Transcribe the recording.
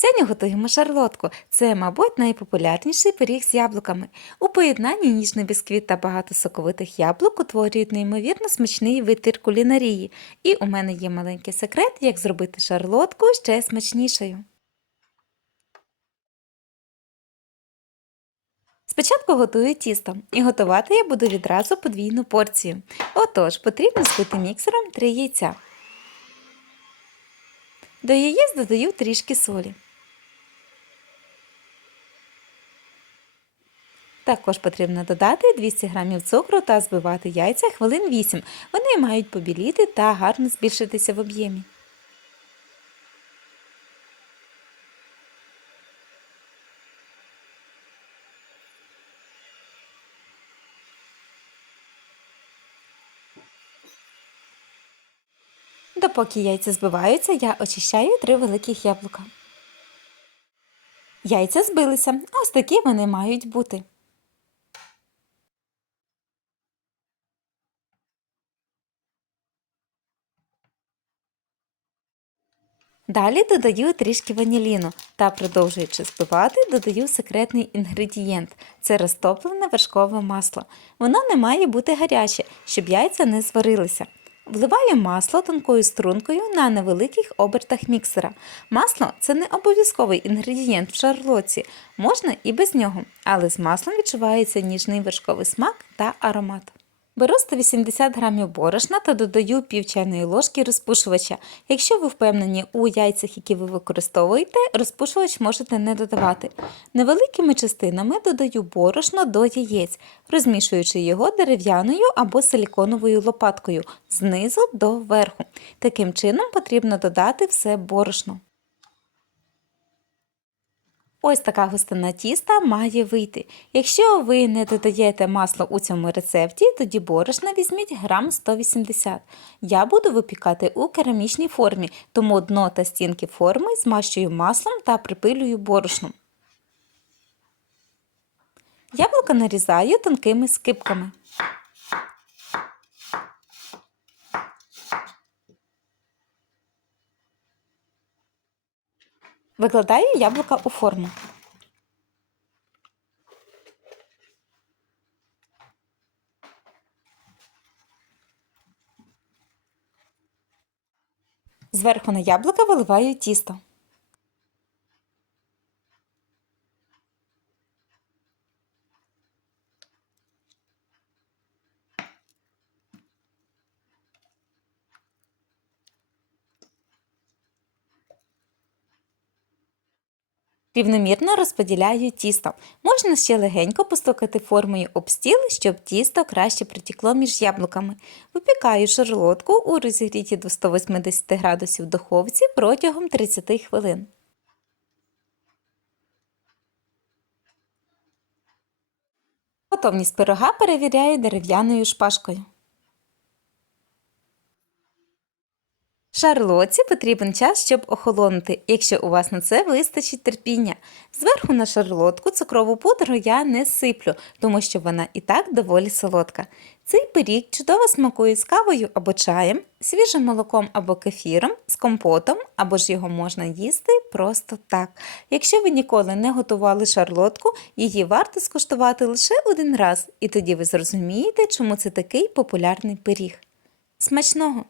Сьогодні готуємо шарлотку. Це, мабуть, найпопулярніший пиріг з яблуками. У поєднанні ніжний бісквіт та багато соковитих яблук утворюють неймовірно смачний витвір кулінарії. І у мене є маленький секрет, як зробити шарлотку ще смачнішою. Спочатку готую тісто, і готувати я буду відразу подвійну порцію. Отож, потрібно збити міксером 3 яйця. До яєць додаю трішки солі. Також потрібно додати 200 г цукру та збивати яйця хвилин 8. Вони мають побіліти та гарно збільшитися в об'ємі. Допоки яйця збиваються, я очищаю три великих яблука. Яйця збилися, ось такі вони мають бути. Далі додаю трішки ваніліну та, продовжуючи збивати, додаю секретний інгредієнт це розтоплене вершкове масло. Воно не має бути гаряче, щоб яйця не зварилися. Вливаю масло тонкою стрункою на невеликих обертах міксера. Масло це не обов'язковий інгредієнт в шарлотці, можна і без нього, але з маслом відчувається ніжний вершковий смак та аромат. Беру 180 г борошна та додаю пів чайної ложки розпушувача. Якщо ви впевнені у яйцях, які ви використовуєте, розпушувач можете не додавати. Невеликими частинами додаю борошно до яєць, розмішуючи його дерев'яною або силіконовою лопаткою знизу до верху. Таким чином потрібно додати все борошно. Ось така густина тіста має вийти. Якщо ви не додаєте масло у цьому рецепті, тоді борошна візьміть грам 180. Я буду випікати у керамічній формі, тому дно та стінки форми змащую маслом та припилюю борошном. Яблука нарізаю тонкими скибками. Викладаю яблука у форму. Зверху на яблука виливаю тісто. Рівномірно розподіляю тісто. Можна ще легенько постукати формою об стіл, щоб тісто краще притікло між яблуками. Випікаю шарлотку у розігріті до 180 градусів духовці протягом 30 хвилин. Готовність пирога перевіряю дерев'яною шпажкою. Шарлотці потрібен час, щоб охолонути, якщо у вас на це вистачить терпіння. Зверху на шарлотку цукрову пудру я не сиплю, тому що вона і так доволі солодка. Цей пиріг чудово смакує з кавою або чаєм, свіжим молоком або кефіром, з компотом, або ж його можна їсти просто так. Якщо ви ніколи не готували шарлотку, її варто скуштувати лише один раз, і тоді ви зрозумієте, чому це такий популярний пиріг. Смачного!